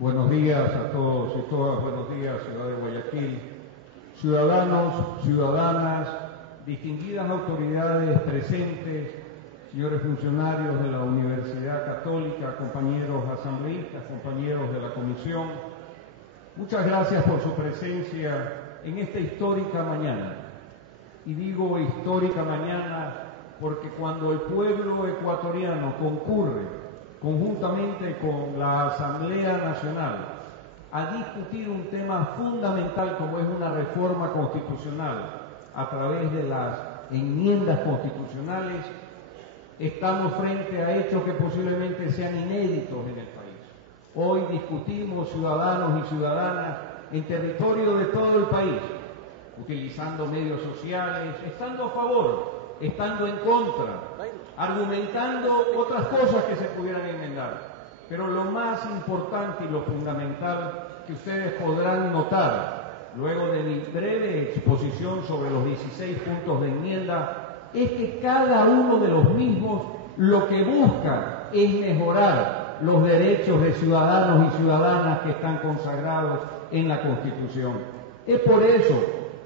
Buenos días a todos y todas, buenos días, ciudad de Guayaquil, ciudadanos, ciudadanas, distinguidas autoridades presentes, señores funcionarios de la Universidad Católica, compañeros asambleístas, compañeros de la Comisión. Muchas gracias por su presencia en esta histórica mañana. Y digo histórica mañana porque cuando el pueblo ecuatoriano concurre conjuntamente con la Asamblea Nacional a discutir un tema fundamental como es una reforma constitucional a través de las enmiendas constitucionales, estamos frente a hechos que posiblemente sean inéditos en el país. Hoy discutimos, ciudadanos y ciudadanas, en territorio de todo el país, utilizando medios sociales, estando a favor, estando en contra, argumentando otras cosas que se pudieran enmendar. Pero lo más importante y lo fundamental que ustedes podrán notar, luego de mi breve exposición sobre los 16 puntos de enmienda, es que cada uno de los mismos lo que busca es mejorar los derechos de ciudadanos y ciudadanas que están consagrados en la Constitución. Es por eso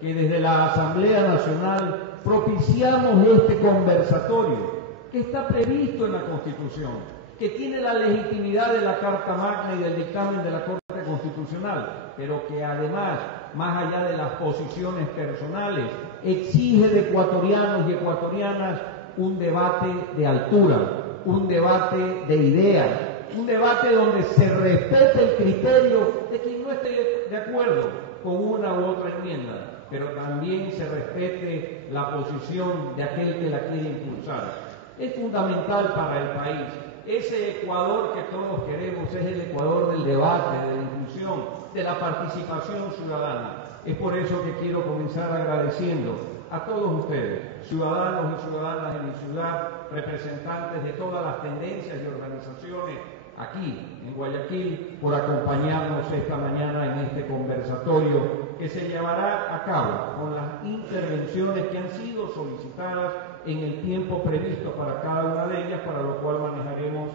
que desde la Asamblea Nacional propiciamos este conversatorio que está previsto en la Constitución, que tiene la legitimidad de la Carta Magna y del dictamen de la Corte Constitucional, pero que además, más allá de las posiciones personales, exige de ecuatorianos y ecuatorianas un debate de altura, un debate de ideas, un debate donde se respete el criterio de quien no esté de acuerdo con una u otra enmienda, pero también se respete la posición de aquel que la quiere impulsar. Es fundamental para el país. Ese Ecuador que todos queremos es el Ecuador del debate, de la inclusión, de la participación ciudadana. Es por eso que quiero comenzar agradeciendo a todos ustedes, ciudadanos y ciudadanas de mi ciudad, representantes de todas las tendencias y organizaciones aquí en Guayaquil, por acompañarnos esta mañana en este conversatorio que se llevará a cabo con las intervenciones que han sido solicitadas en el tiempo previsto para cada una de ellas, para lo cual manejaremos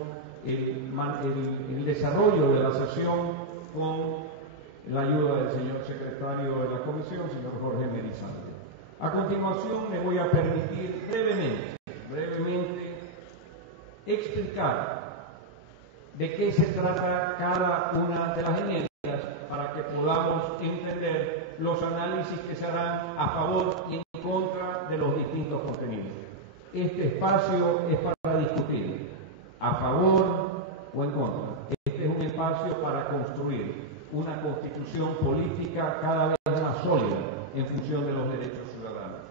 el desarrollo de la sesión con la ayuda del señor secretario de la Comisión, señor Jorge Merizalde. A continuación me voy a permitir brevemente explicar de qué se trata cada una de las enmiendas para que podamos entender los análisis que se harán a favor y en contra de los distintos contenidos. Este espacio es para discutir a favor o en contra. Este es un espacio para construir una constitución política cada vez más sólida en función de los derechos ciudadanos.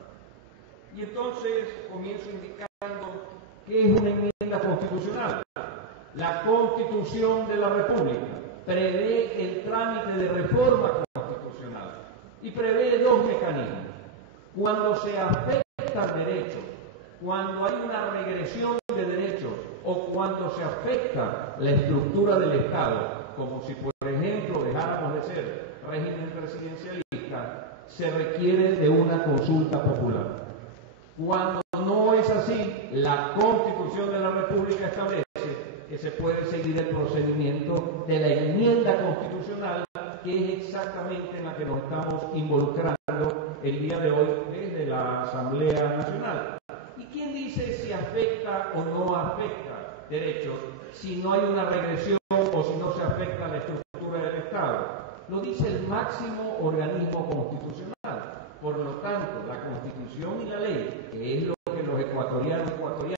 Y entonces comienzo indicando qué es una enmienda constitucional. La Constitución de la República prevé el trámite de reforma constitucional y prevé dos mecanismos. Cuando se afectan derechos, cuando hay una regresión de derechos o cuando se afecta la estructura del Estado, como si por ejemplo dejáramos de ser régimen presidencialista, se requiere de una consulta popular. Cuando no es así, la Constitución de la República establece que se puede seguir el procedimiento de la enmienda constitucional, que es exactamente en la que nos estamos involucrando el día de hoy desde la Asamblea Nacional. ¿Y quién dice si afecta o no afecta derechos, si no hay una regresión o si no se afecta la estructura del Estado? Lo dice el máximo organismo constitucional. Por lo tanto, la Constitución y la ley, que es lo que los ecuatorianos y ecuatorianas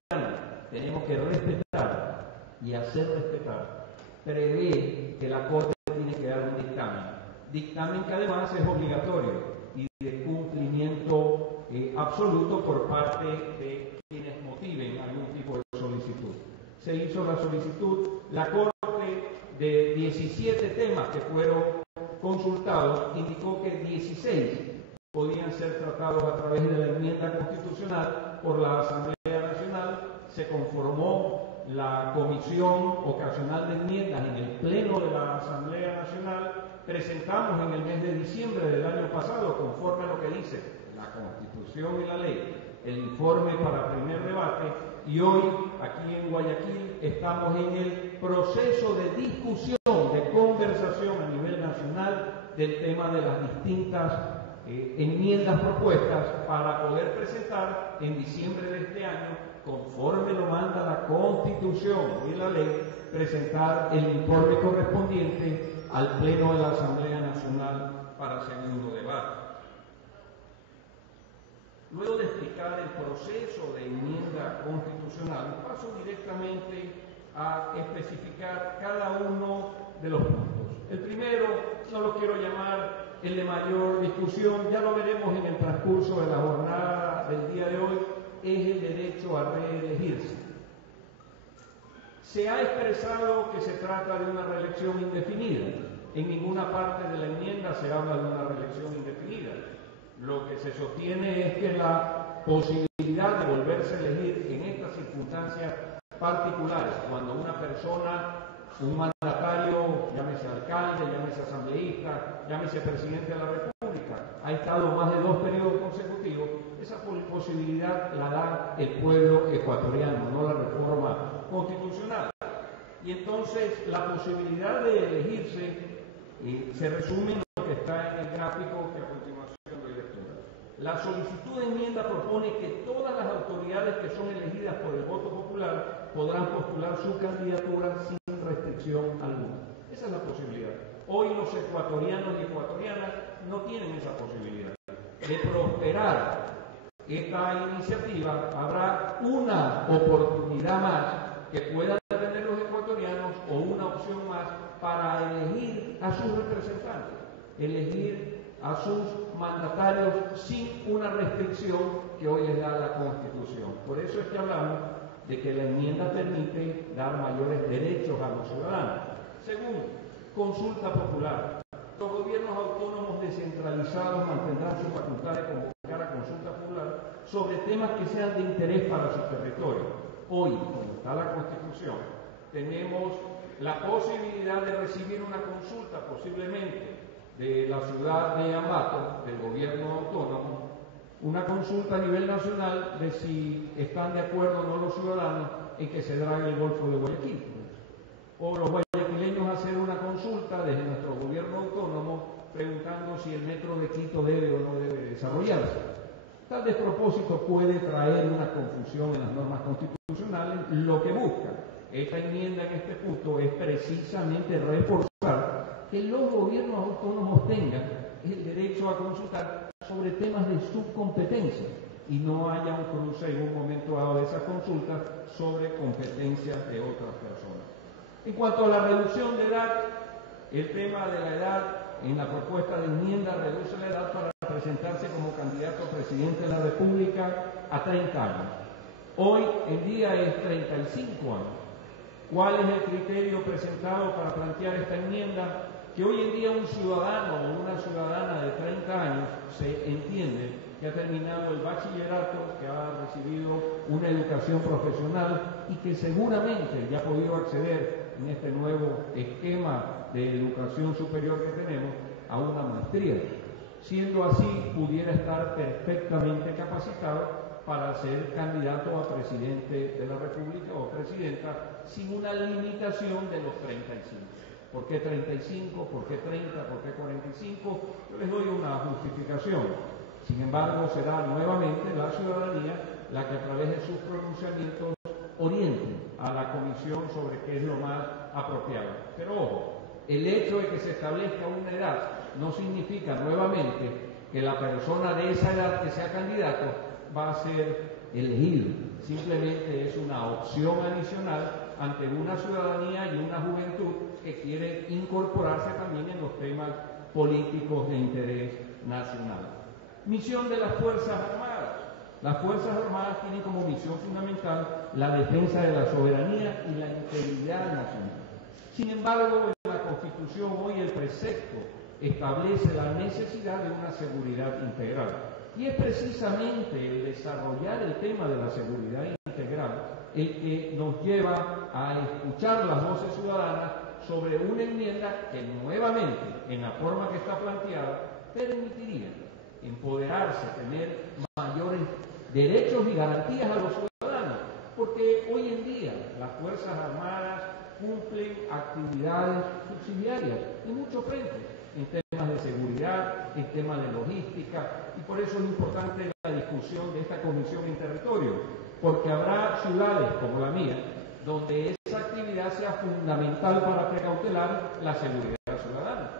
tenemos que respetar y hacer respetar, prevé que la Corte tiene que dar un dictamen que además es obligatorio y de cumplimiento absoluto por parte de quienes motiven algún tipo de solicitud. Se hizo la solicitud, la Corte de 17 temas que fueron consultados indicó que 16 podían ser tratados a través de la enmienda constitucional por la Asamblea Nacional. Se conformó la Comisión Ocasional de Enmiendas en el Pleno de la Asamblea Nacional. Presentamos en el mes de diciembre del año pasado, conforme a lo que dice la Constitución y la ley, el informe para primer debate, y hoy aquí en Guayaquil estamos en el proceso de discusión, de conversación conversación a nivel nacional del tema de las distintas enmiendas propuestas para poder presentar en diciembre de este año, conforme lo manda la Constitución y la ley, presentar el informe correspondiente al Pleno de la Asamblea Nacional para segundo debate. Luego de explicar el proceso de enmienda constitucional, paso directamente a especificar cada uno de los puntos. El primero, no lo quiero llamar el de mayor discusión, ya lo veremos en el transcurso de la jornada del día de hoy, es el derecho a reelegirse. Se ha expresado que se trata de una reelección indefinida. En ninguna parte de la enmienda se habla de una reelección indefinida. Lo que se sostiene es que la posibilidad de volverse a elegir en estas circunstancias particulares, cuando una persona, un mandatario, llámese alcalde, llámese asambleísta, llámese presidente de la República, ha estado más de 2 periodos consecutivos, esa posibilidad la da el pueblo ecuatoriano, no la reforma constitucional. Y entonces la posibilidad de elegirse se resume en lo que está en el gráfico que a continuación doy lectura. La solicitud de enmienda propone que todas las autoridades que son elegidas por el voto popular podrán postular su candidatura sin restricción alguna. Esa es la posibilidad. Hoy los ecuatorianos y ecuatorianas no tienen esa posibilidad. De prosperar esta iniciativa, habrá una oportunidad más que puedan tener los ecuatorianos o una opción más para elegir a sus representantes, elegir a sus mandatarios sin una restricción que hoy les da la Constitución. Por eso es que hablamos de que la enmienda permite dar mayores derechos a los ciudadanos. Segundo, consulta popular. Los gobiernos autónomos descentralizados mantendrán su facultad de convocar a consulta popular sobre temas que sean de interés para su territorio. Hoy, como está la Constitución, tenemos la posibilidad de recibir una consulta posiblemente de la ciudad de Ambato, del gobierno autónomo, una consulta a nivel nacional de si están de acuerdo o no los ciudadanos en que se drague el Golfo de Guayaquil. O los guayaquileños hacer una consulta desde nuestro gobierno autónomo preguntando si el metro de Quito debe o no debe desarrollarse. Tal despropósito puede traer una confusión en las normas constitucionales. Lo que busca esta enmienda en este punto es precisamente reforzar que los gobiernos autónomos tengan el derecho a consultar sobre temas de su competencia y no haya un cruce en un momento dado de esas consultas sobre competencias de otras personas. En cuanto a la reducción de edad, el tema de la edad en la propuesta de enmienda reduce la edad para presentarse como candidato a presidente de la República a 30 años. Hoy en día es 35 años. ¿Cuál es el criterio presentado para plantear esta enmienda? Que hoy en día un ciudadano o una ciudadana de 30 años se entiende que ha terminado el bachillerato, que ha recibido una educación profesional y que seguramente ya ha podido acceder en este nuevo esquema de educación superior que tenemos a una maestría. Siendo así, pudiera estar perfectamente capacitado para ser candidato a presidente de la República o presidenta sin una limitación de los 35. ¿Por qué 35? ¿Por qué 30? ¿Por qué 45? Yo les doy una justificación. Sin embargo, será nuevamente la ciudadanía la que a través de sus pronunciamientos oriente a la comisión sobre qué es lo más apropiado. Pero ojo, el hecho de que se establezca una edad no significa nuevamente que la persona de esa edad que sea candidato va a ser elegido. Simplemente es una opción adicional ante una ciudadanía y una juventud que quiere incorporarse también en los temas políticos de interés nacional. Misión de las Fuerzas Armadas. Las Fuerzas Armadas tienen como misión fundamental la defensa de la soberanía y la integridad nacional. Sin embargo, en la Constitución hoy el precepto establece la necesidad de una seguridad integral. Y es precisamente el desarrollar el tema de la seguridad integral el que nos lleva a escuchar las voces ciudadanas sobre una enmienda que nuevamente, en la forma que está planteada, permitiría empoderarse, tener mayores derechos y garantías a los ciudadanos, porque hoy en día las Fuerzas Armadas cumplen actividades subsidiarias en muchos frentes, en temas de seguridad, en temas de logística, y por eso es importante la discusión de esta comisión en territorio, porque habrá ciudades como la mía, donde esa actividad sea fundamental para precautelar la seguridad ciudadana.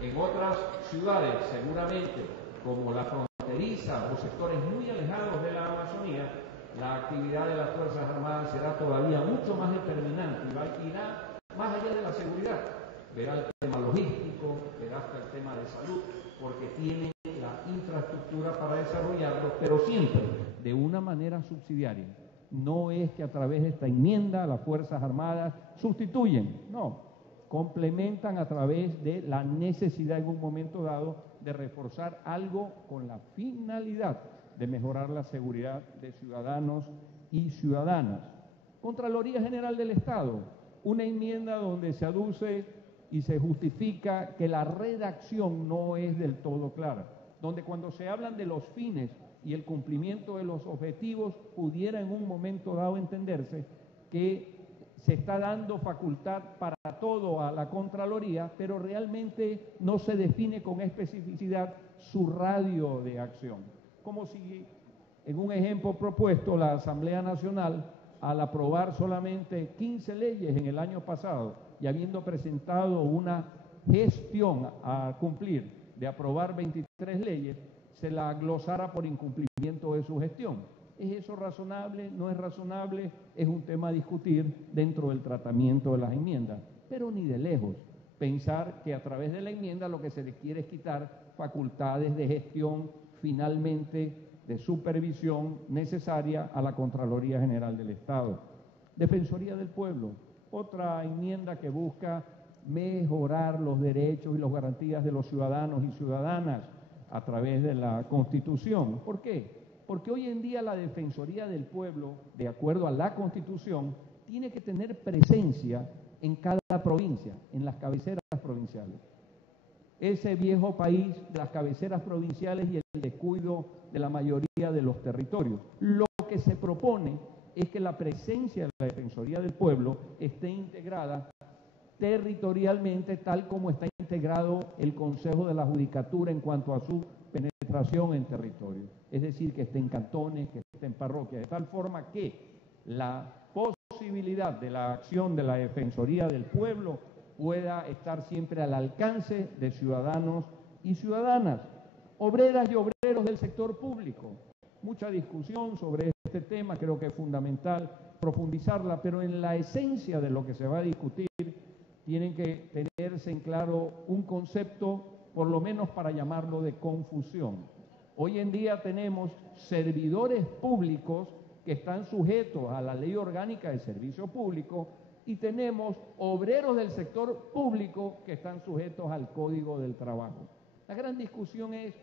En otras ciudades, seguramente, como la fronteriza o sectores muy alejados de la Amazonía, la actividad de las Fuerzas Armadas será todavía mucho más determinante y irá más allá de la seguridad. Verá el tema logístico, verá hasta el tema de salud, porque tienen la infraestructura para desarrollarlo, pero siempre de una manera subsidiaria. No es que a través de esta enmienda las Fuerzas Armadas sustituyen, no, complementan a través de la necesidad en un momento dado de reforzar algo con la finalidad de mejorar la seguridad de ciudadanos y ciudadanas. Contraloría General del Estado, una enmienda donde se aduce y se justifica que la redacción no es del todo clara, donde cuando se hablan de los fines y el cumplimiento de los objetivos pudiera en un momento dado entenderse que se está dando facultad para todo a la Contraloría, pero realmente no se define con especificidad su radio de acción. Como si, en un ejemplo propuesto, la Asamblea Nacional, al aprobar solamente 15 leyes en el año pasado y habiendo presentado una gestión a cumplir de aprobar 23 leyes, se la glosara por incumplimiento de su gestión. ¿Es eso razonable? ¿No es razonable? Es un tema a discutir dentro del tratamiento de las enmiendas, pero ni de lejos pensar que a través de la enmienda lo que se le quiere es quitar facultades de gestión, finalmente de supervisión necesaria a la Contraloría General del Estado. Defensoría del Pueblo, otra enmienda que busca mejorar los derechos y las garantías de los ciudadanos y ciudadanas a través de la Constitución. ¿Por qué? Porque hoy en día la Defensoría del Pueblo, de acuerdo a la Constitución, tiene que tener presencia en cada provincia, en las cabeceras provinciales. Ese viejo país de las cabeceras provinciales y el descuido de la mayoría de los territorios. Lo que se propone es que la presencia de la Defensoría del Pueblo esté integrada territorialmente, tal como está integrado el Consejo de la Judicatura en cuanto a su penetración en territorio. Es decir, que esté en cantones, que esté en parroquias, de tal forma que la posibilidad de la acción de la Defensoría del Pueblo pueda estar siempre al alcance de ciudadanos y ciudadanas. Obreras y obreros del sector público. Mucha discusión sobre este tema, creo que es fundamental profundizarla, pero en la esencia de lo que se va a discutir tienen que tenerse en claro un concepto, por lo menos para llamarlo de confusión. Hoy en día tenemos servidores públicos que están sujetos a la Ley Orgánica de Servicio Público y tenemos obreros del sector público que están sujetos al Código del Trabajo. La gran discusión es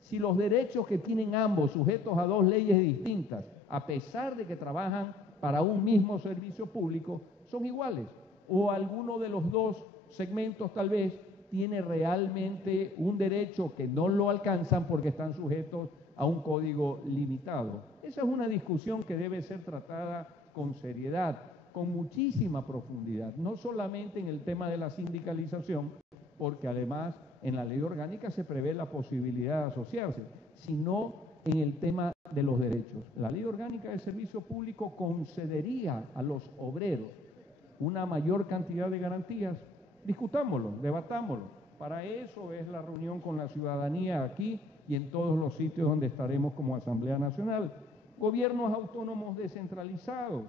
si los derechos que tienen ambos sujetos a dos leyes distintas, a pesar de que trabajan para un mismo servicio público, son iguales, o alguno de los dos segmentos tal vez tiene realmente un derecho que no lo alcanzan porque están sujetos a un código limitado. Esa es una discusión que debe ser tratada con seriedad, con muchísima profundidad, no solamente en el tema de la sindicalización, porque además en la ley orgánica se prevé la posibilidad de asociarse, sino en el tema de los derechos. La ley orgánica de servicio público concedería a los obreros una mayor cantidad de garantías. Discutámoslo, debatámoslo. Para eso es la reunión con la ciudadanía aquí y en todos los sitios donde estaremos como Asamblea Nacional. Gobiernos autónomos descentralizados.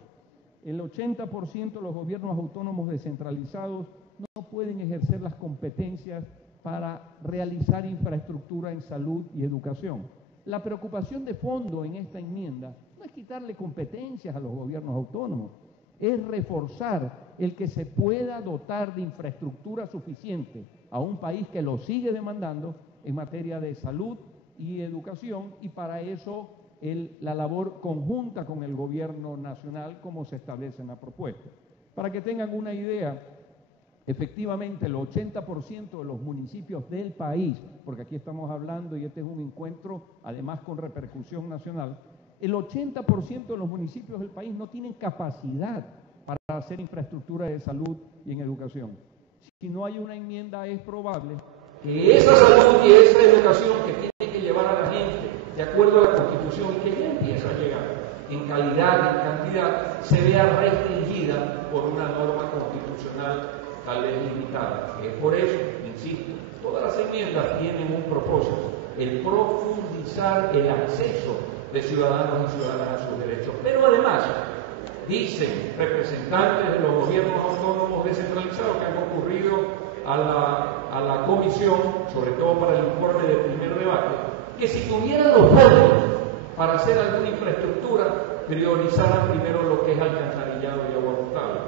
El 80% de los gobiernos autónomos descentralizados no pueden ejercer las competencias para realizar infraestructura en salud y educación. La preocupación de fondo en esta enmienda no es quitarle competencias a los gobiernos autónomos, es reforzar el que se pueda dotar de infraestructura suficiente a un país que lo sigue demandando en materia de salud y educación, y para eso la labor conjunta con el gobierno nacional como se establece en la propuesta. Para que tengan una idea, efectivamente el 80% de los municipios del país, porque aquí estamos hablando y este es un encuentro además con repercusión nacional, el 80% de los municipios del país no tienen capacidad para hacer infraestructura de salud y en educación. Si no hay una enmienda, es probable que esa salud y esa educación que tiene que llevar a la gente de acuerdo a la Constitución y que ya empieza a llegar en calidad, en cantidad, se vea restringida por una norma constitucional tal vez limitada. Es por eso, insisto, todas las enmiendas tienen un propósito, el profundizar el acceso de ciudadanos y ciudadanas a sus derechos. Pero además, dicen representantes de los gobiernos autónomos descentralizados que han concurrido a la comisión, sobre todo para el informe del primer debate, que si tuvieran los fondos para hacer alguna infraestructura, priorizaran primero lo que es alcantarillado y agua potable,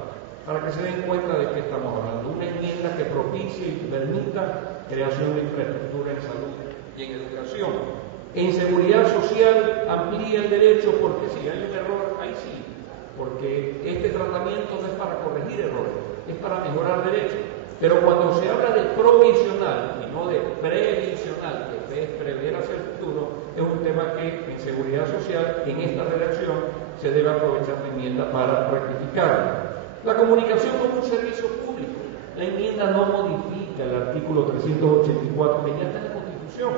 para que se den cuenta de qué estamos hablando. Una enmienda que propicie y permita creación de infraestructura en salud y en educación. En seguridad social amplía el derecho, porque si hay un error, ahí sí, porque este tratamiento no es para corregir errores, es para mejorar derechos. Pero cuando se habla de provisional y no de previsional, que es prever hacia el futuro, es un tema que en seguridad social, en esta redacción, se debe aprovechar la enmienda para rectificarla. La comunicación como un servicio público. La enmienda no modifica el artículo 384 que ya está en la Constitución,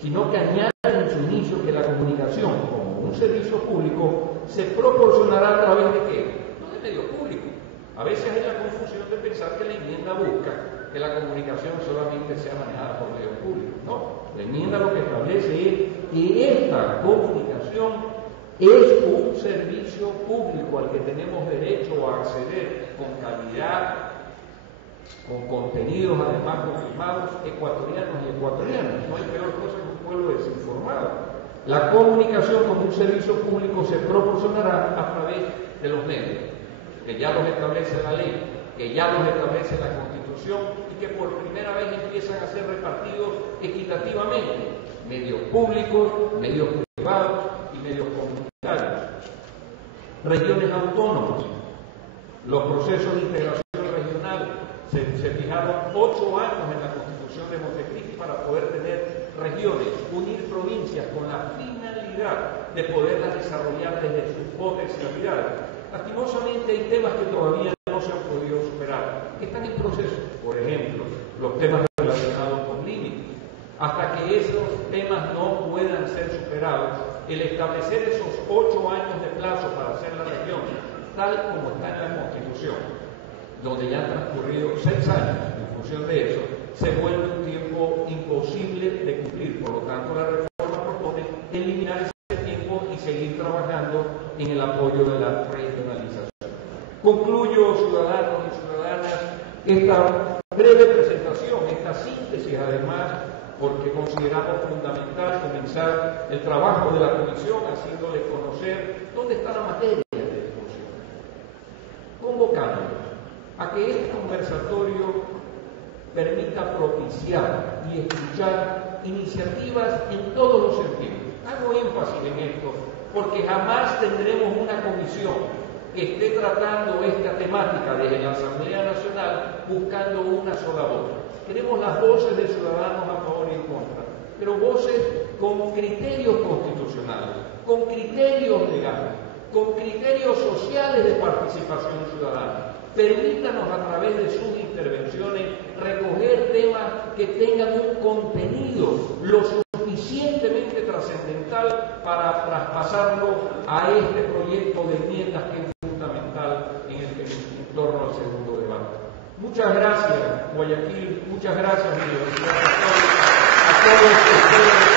sino que añade en su inicio que la comunicación como un servicio público se proporcionará a través de ¿qué? No de medios públicos. A veces hay la confusión de pensar que la enmienda busca que la comunicación solamente sea manejada por medios públicos. No, la enmienda lo que establece es que esta comunicación es un servicio público al que tenemos derecho a acceder con calidad, con contenidos además confirmados ecuatorianos y ecuatorianas. No hay peor cosa que un pueblo desinformado. La comunicación como un servicio público se proporcionará a través de los medios, que ya los establece la ley, que ya los establece la Constitución y que por primera vez empiezan a ser repartidos equitativamente. Medios públicos, medios privados y medios comunitarios. Regiones autónomas. Los procesos de integración regional se fijaron 8 años en la Constitución de Montecristi para poder tener regiones, unir provincias con la finalidad de poderlas desarrollar desde sus potencialidades. Lastimosamente hay temas que todavía no se han podido superar, que están en proceso. Por ejemplo, los temas relacionados con límites. Hasta que esos temas no puedan ser superados, el establecer esos 8 años de plazo para hacer la región, tal como está en la Constitución, donde ya han transcurrido 6 años en función de eso, se vuelve un tiempo imposible de cumplir. Por lo tanto, la reforma propone eliminar ese tiempo y seguir trabajando en el apoyo de la regionalización. Concluyo, ciudadanos y ciudadanas, esta breve presentación, esta síntesis además, porque consideramos fundamental comenzar el trabajo de la comisión haciéndole conocer dónde está la materia de discusión, convocándolos a que este conversatorio permita propiciar y escuchar iniciativas en todos los sentidos. Hago énfasis en esto, porque jamás tendremos una comisión que esté tratando esta temática desde la Asamblea Nacional buscando una sola voz. Queremos las voces de ciudadanos a favor y en contra, pero voces con criterios constitucionales, con criterios legales, con criterios sociales de participación ciudadana. Permítanos a través de sus intervenciones recoger temas que tengan un contenido lo suficientemente trascendental para traspasarlo a este proyecto de enmiendas que es fundamental en torno al segundo debate. Muchas gracias, Guayaquil, muchas gracias, Universidad Católica, a todos ustedes.